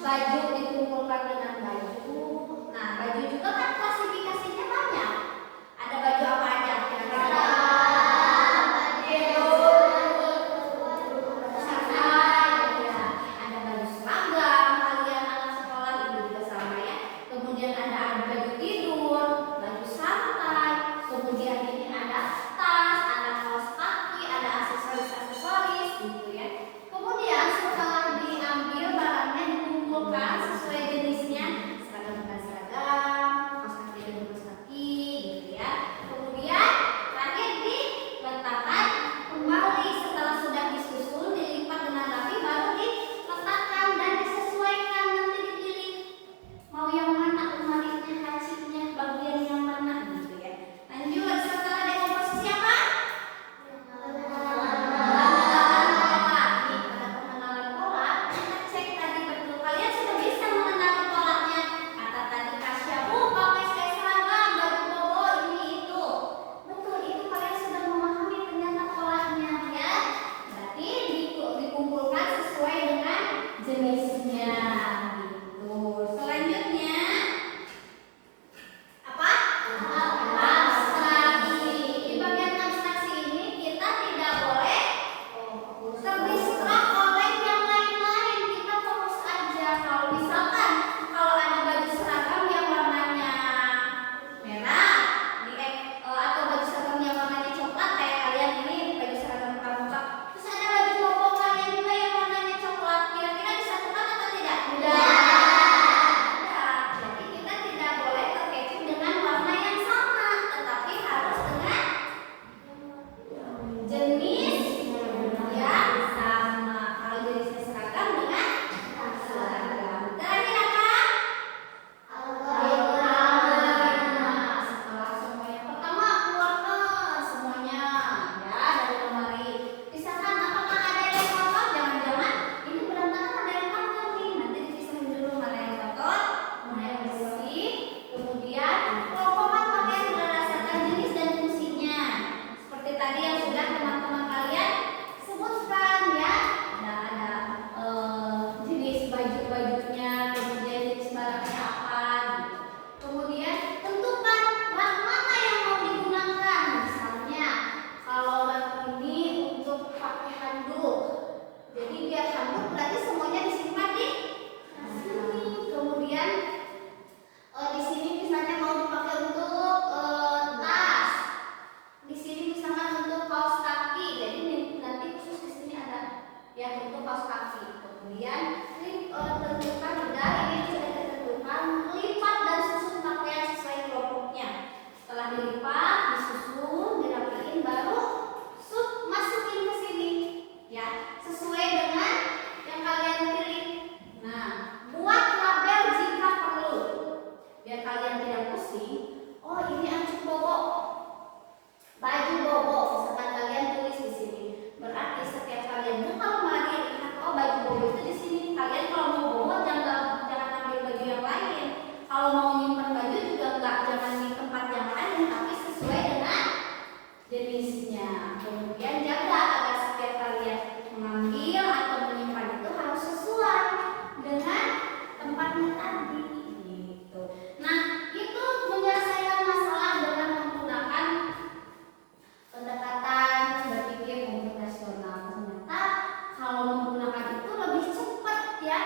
baju dikumpulkan dengan baju. Nah, baju juga kan klasifikasinya banyak. Ada baju apa aja? Kira-kira ada baju seragam kalian anak sekolah itu juga sama ya. Kemudian ada baju tidur, baju santai. Kemudian ini ada tas, ada kaos kaki, ada aksesoris gitu ya. Kemudian setelah diambil barangnya dikumpulkan sesuai jenisnya, seragam dengan seragam, kaos kaki dengan kaos kaki gitu ya. Kemudian terakhir diletakkan kembali setelah sudah disusun, dilipat dengan rapi, baru diletakkan dan disesuaikan, nanti dipilih mau yang mana lemarinya, lacinya, bagian yang mana gitu ya. Lanjut, setelah dekomposisi apa? Pengenalan pola. Kita cek tadi betul kalian sudah bisa mengenali polanya. Kata tadi Kasya, Bu, pakai kayak seragam, baju bobo ini itu. Betul, itu kalian sudah memahami ternyata polanya ya. Berarti dikumpulkan sesuai dengan jenisnya gitu. Selanjutnya apa? Abstraksi. Di bagian abstraksi ini kita tidak boleh terdistrak oleh yang lain-lain. Kita fokus aja. Kalau misalkan kalau ada baju seragam yang warnanya merah, atau baju seragam yang warnanya coklat kayak kalian ini baju seragam pramuka. Terus ada baju bobo kalian juga yang warnanya coklat. Kira-kira disatukan atau tidak? Tidak. Jadi kita tidak boleh terkecoh dengan warna yang sama, tetapi harus dengan jenis yang sama. Kalau jenisnya seragam dengan seragam. Terakhir apa? Nah, setelah semuanya pertama keluarkan semuanya ya dari lemari. Misalkan apakah ada yang kotor? Jangan-jangan ini berantakan, ada yang kotor nih. Nanti dipisahin dulu mana yang kotor, mana yang bersih. Kemudian kelompokan pakaian berdasarkan jenis dan fungsinya. Seperti tadi yang sudah teman-teman kalian sebutkan ya. Ada jenis baju-bajunya, kemudian jenis barangnya apa gitu. Kemudian tentukan rak mana yang mau digunakan. Misalnya kalau rak ini untuk pakai handuk, jadi biar handuk berarti semuanya disimpan di sini. Kemudian di sini misalnya mau dipakai untuk tas, di sini misalkan untuk kaos kaki, jadi nanti khusus di sini ada ya untuk kaos kaki. Kemudian tentukan udah ini sudah ditentukan, lipat dan susun pakaian sesuai kelompoknya. Setelah dilipat, disusun, dirapiin, baru masukin ke sini ya sesuai dengan yang kalian pilih. Nah, buat label jika perlu biar kalian tidak pusing. Oh, ini anjing bobo, baju bobo, misalkan kalian tulis di sini. Berarti setiap kalian buka lemari lihat, oh baju bobo itu di sini. Kalian kalau mau bobo jangan ambil baju yang lain. Kalau mau nyimpan baju juga jangan di tempat yang lain, tapi sesuai dengan jenisnya. Kemudian jaga agar setiap kalian mengambil atau menyimpan itu harus sesuai dengan tempatnya tadi gitu. Nah, itu menyelesaikan masalah dengan menggunakan pendekatan berpikir komputasional. Ternyata kalau menggunakan itu lebih cepat ya.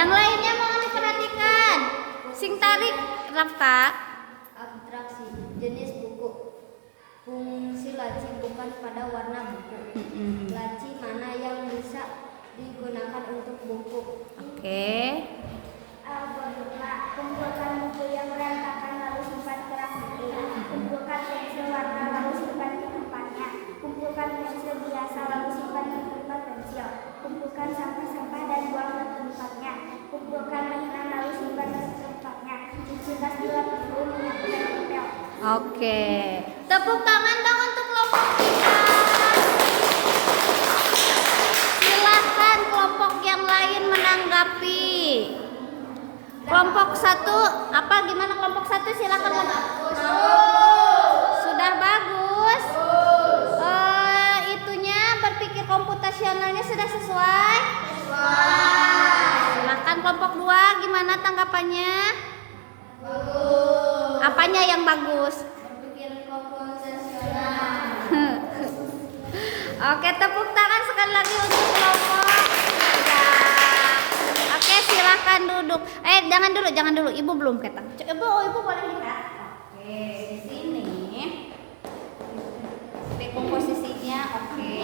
Yang lainnya mau diperhatikan. Sing tarik, Rafka. Abstraksi, jenis buku. Fungsi laci bukan pada warna buku. Laci mana yang bisa digunakan untuk buku? Oke. Algoritma, kumpulkan buku yang berantakan lalu simpan kertas buku. Kumpulkan pensil warna lalu simpan di tempatnya. Kumpulkan pensil biasa lalu simpan di tempat pensil. Kumpulkan sampah-sampah dan buang ke tempatnya. Kumpulkan mainan lalu simpan ke tempatnya. Cuci tas bila perlu menyapu tempel. Oke. Tepuk tangan dong untuk kelompok kita. Silahkan kelompok yang lain menanggapi. Kelompok 1, apa gimana kelompok 1? Silahkan kelompok. Sudah bagus. Itunya berpikir komputasionalnya sudah sesuai? Silahkan kelompok 2, gimana tanggapannya? Bagus. Apanya yang bagus? Berpikir komputasional. Oke, tepuk tangan sekali lagi untuk kelompok 3. Oke, silahkan duduk. Jangan dulu. Ibu belum ketak. Ibu boleh lihat. Oke, di sini. Dekomposisinya oke.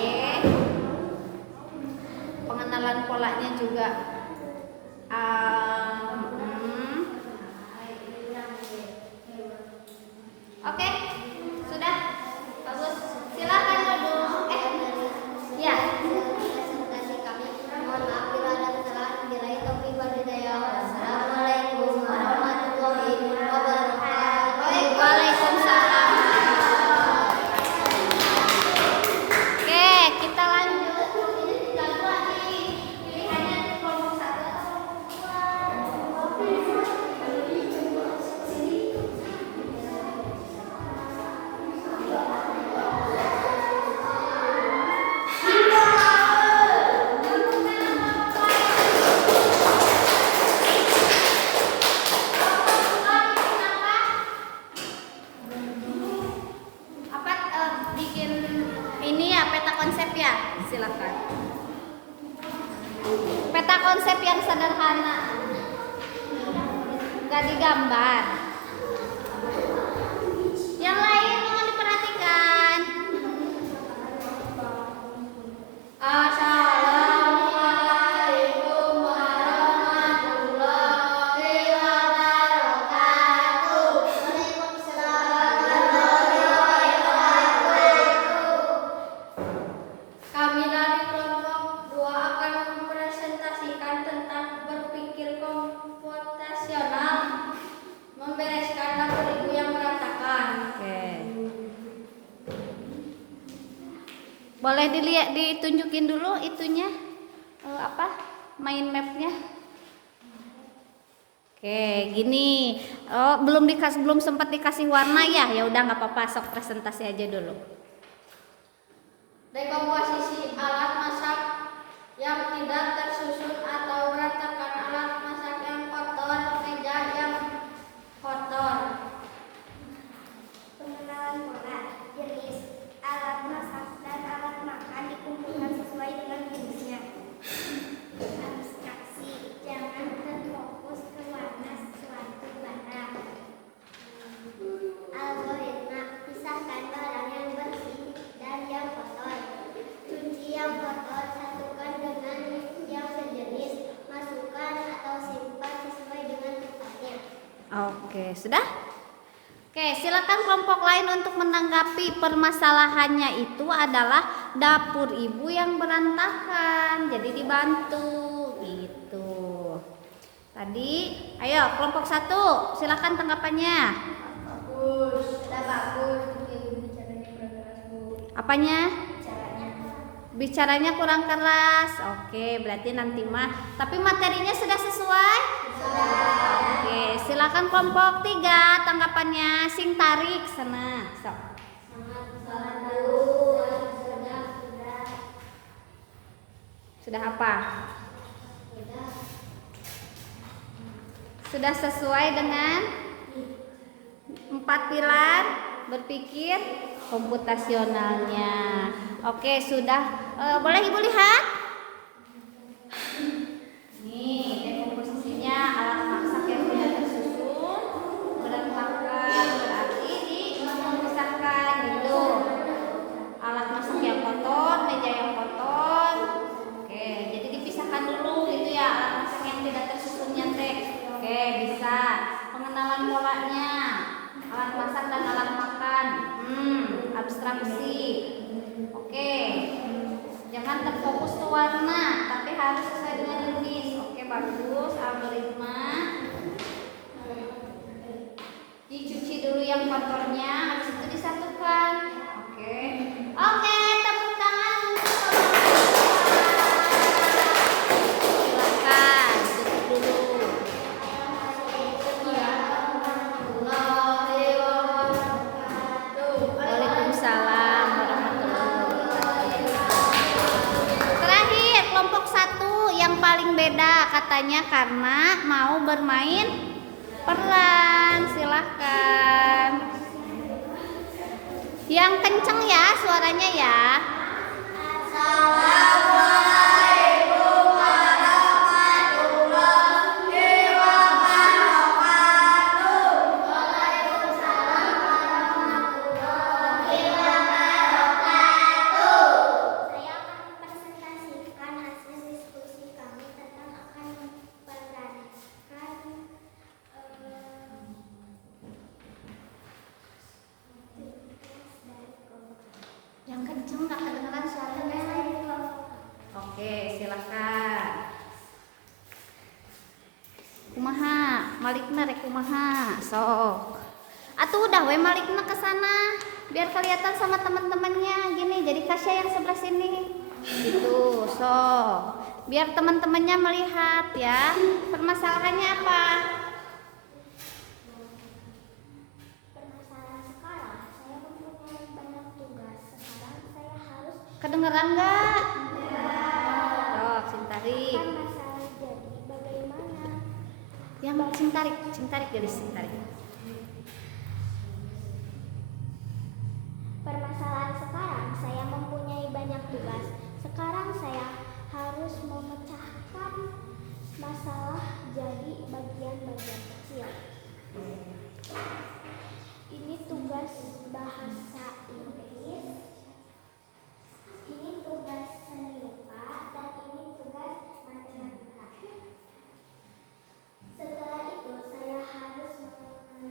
Pengenalan polanya juga. Oke, sudah bagus. Silakan duduk. Ya. Presentasi kami. Mohon maaf bila ada kesalahan. Billahi taufiq wal hidayah. Wassalamualaikum warahmatullahi wabarakatuh. Waalaikumsalam. Oke, kita lanjut. Ini tinggal 2 nih. Pilihannya kelompok 1 atau kelompok 2? Bikin ini ya peta konsep ya, silakan. Peta konsep yang sederhana, nggak digambar. Yang lain mau diperhatikan. Assalamualaikum warahmatullahi wabarakatuh. Kami dari kelompok 2 akan mempresentasikan tentang berpikir komputasional, membereskan dapur ibu yang berantakan. Oke. Boleh dilihat, ditunjukin dulu itunya, apa mind mapnya. Oke, gini. Oh, belum sempat dikasih warna ya? Ya udah nggak apa-apa, sok presentasi aja dulu. Dekomposisi alat masak yang tidak tersusun atau berantakan, alat masak yang kotor, meja yang kotor. Pengenalan pola, jenis alat masak dan alat makan dikumpulkan sesuai dengan jenisnya. Abstraksi, jangan terfokus ke warna suatu barang. Algoritma, pisahkan barang yang bersih dan yang kotor. Cuci yang kotor, satukan dengan yang sejenis. Masukkan atau simpan sesuai dengan tempatnya. Oke, sudah? Oke, silakan kelompok lain untuk menanggapi. Permasalahannya itu adalah dapur ibu yang berantakan. Jadi dibantu gitu. Tadi, ayo kelompok 1, silakan tanggapannya. Bagus, sudah bagus. Bicaranya kurang keras, Bu. Apanya? Bicaranya. Bicaranya kurang keras. Oke, berarti nanti mah. Tapi materinya sudah sesuai? Oke, silakan kelompok 3 tanggapannya. Sing tarik sana. Sok. Sudah apa? Sudah sesuai dengan 4 pilar berpikir komputasionalnya. Oke, sudah. Boleh Ibu lihat? Nih, dekomposisi isi. Oke. Jangan terfokus ke warna, tapi harus sesuai dengan jenis. Oke, bagus. Algoritma. Dicuci dulu yang kotornya, habis itu disatukan. Oke. Oke, tepuk tangan untuk silakan tutup dulu. Waalaikumsalam warahmatullahi wabarakatuh. Terakhir, kelompok 1 yang paling beda katanya karena mau bermain peran. Silahkan. Yang kenceng ya suaranya ya. Assalamualaikum warahmatullahi wabarakatuh. Waalaikumsalam warahmatullahi wabarakatuh. Saya akan mempresentasikan hasil diskusi kami tentang akan memperankan Yang kenceng nggak kedengeran suaranya. Oke, silahkan. Kumaha, Malikna rek kumaha, sok. Atuh udah we Malikna ke sana, biar kelihatan sama teman-temannya. Gini, jadi Kasya yang sebelah sini. Gitu, sok. Biar teman-temannya melihat ya. Permasalahannya apa? permasalahan sekarang. Saya mempunyai banyak tugas. Sekarang saya harus Kedengeran nggak? Sok, Sintarik. kan masalah jadi bagaimana. Yang Sintarik jadi Sintarik. Permasalahan sekarang saya mempunyai banyak tugas. Sekarang saya harus memecahkan masalah jadi bagian-bagian kecil. Ini tugas bahasa Inggris. Ini tugas seni rupa dan ini tugas matematika. Setelah itu saya harus mengenalkan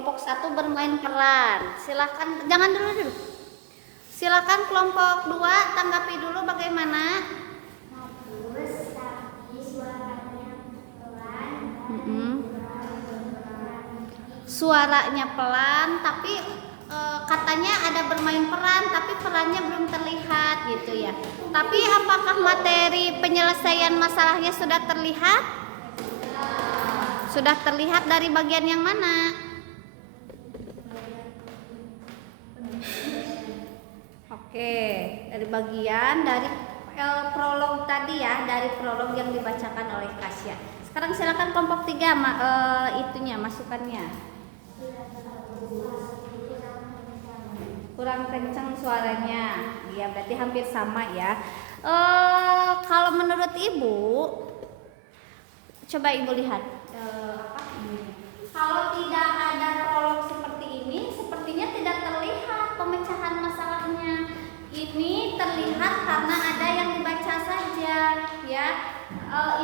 kelompok 1 bermain peran. Silakan, jangan dulu. Silakan kelompok 2 tanggapi dulu bagaimana. Bagus, tapi suaranya pelan. Suaranya pelan, tapi katanya ada bermain peran, tapi perannya belum terlihat gitu ya. Tapi apakah materi penyelesaian masalahnya sudah terlihat? Sudah terlihat dari bagian yang mana? Oke, dari bagian prolog tadi ya, dari prolog yang dibacakan oleh Kasya. Sekarang silakan kelompok 3 masukannya. Kurang kencang suaranya. Ya, berarti hampir sama ya. Kalau menurut Ibu, coba Ibu lihat. Kalau tidak ada prolog seperti ini, sepertinya tidak terlihat pemecahan masalahnya. Ini terlihat karena ada yang dibaca saja, ya.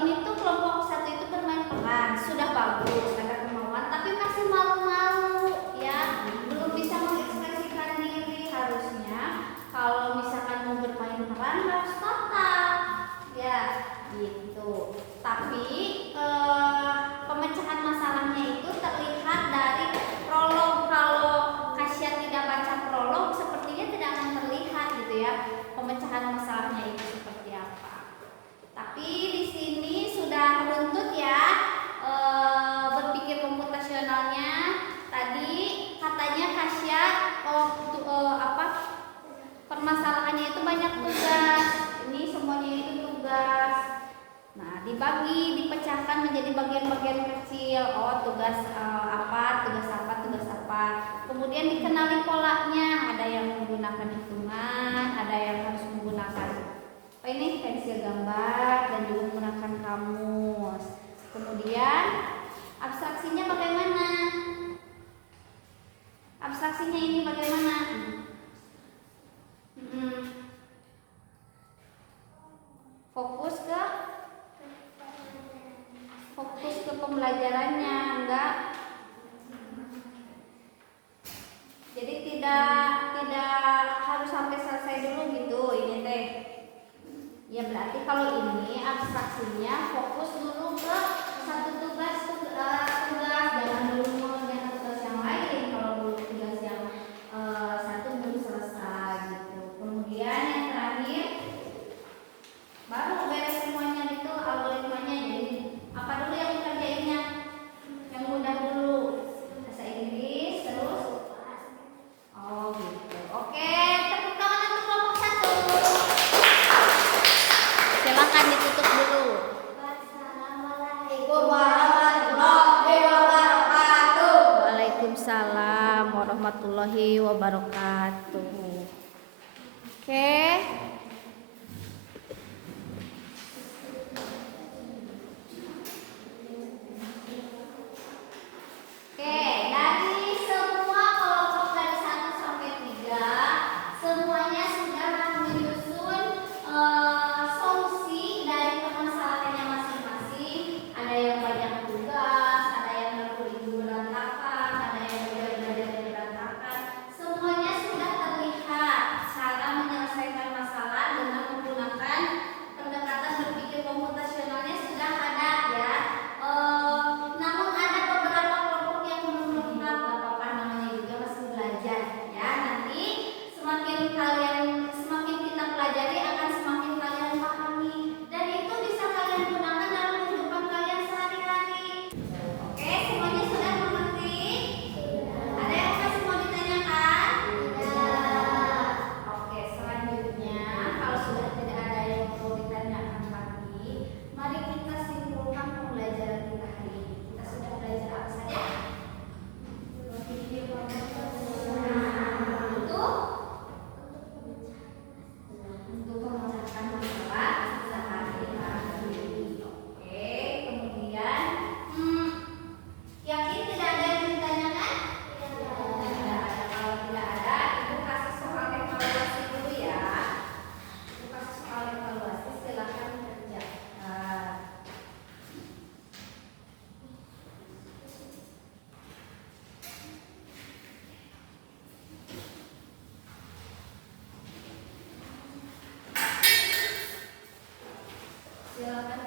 Ini tuh kelompok 1 itu bermain peran, sudah bagus, ada kemauan, tapi masih malu-malu, ya. Belum bisa mengekspresikan diri. Harusnya kalau misalkan mau bermain peran harus total, ya, gitu. Tapi pemecahan masalahnya itu terlihat dari prolog. Kalau Kasya tidak baca prolog, sepertinya tidak akan terlihat gitu ya pemecahan masalahnya itu seperti apa. Tapi di sini sudah runtut ya berpikir komputasionalnya. Tadi katanya Kasya permasalahannya itu banyak tugas. Ini semuanya itu tugas. Nah, dipecahkan menjadi bagian-bagian kecil. Tugas apa. Kemudian dikenali polanya. Ada yang menggunakan hitungan, ada yang harus menggunakan pensil gambar, dan juga menggunakan kamus. Kemudian abstraksinya bagaimana? Abstraksinya ini bagaimana? Fokus ke pembelajarannya, enggak. Jadi tidak harus sampai selesai dulu gitu ini teh. Ya berarti kalau ini abstraksinya fokus dulu ke satu tugas, jangan dulu mengerjakan tugas yang lain. Kalau dulu tugas yang satu belum selesai gitu. Kemudian yang terakhir baru beres semuanya itu algoritmanya. Jadi apa dulu yang dikerjainnya? Yang mudah dulu, bahasa Inggris, terus gitu. Oke, tepuk tangan untuk kelompok 1. Silakan ditutup dulu. Assalamualaikum warahmatullahi wabarakatuh. Waalaikumsalam warahmatullahi wabarakatuh. Oke. Dari semua kelompok dari 1 sampai 3 semuanya sudah menyusun solusi dari permasalahannya masing-masing. Ada yang banyak tugas, ada yang berburu berantakan, ada yang belajar berantakan. Semuanya sudah terlihat cara menyelesaikan masalah Silakan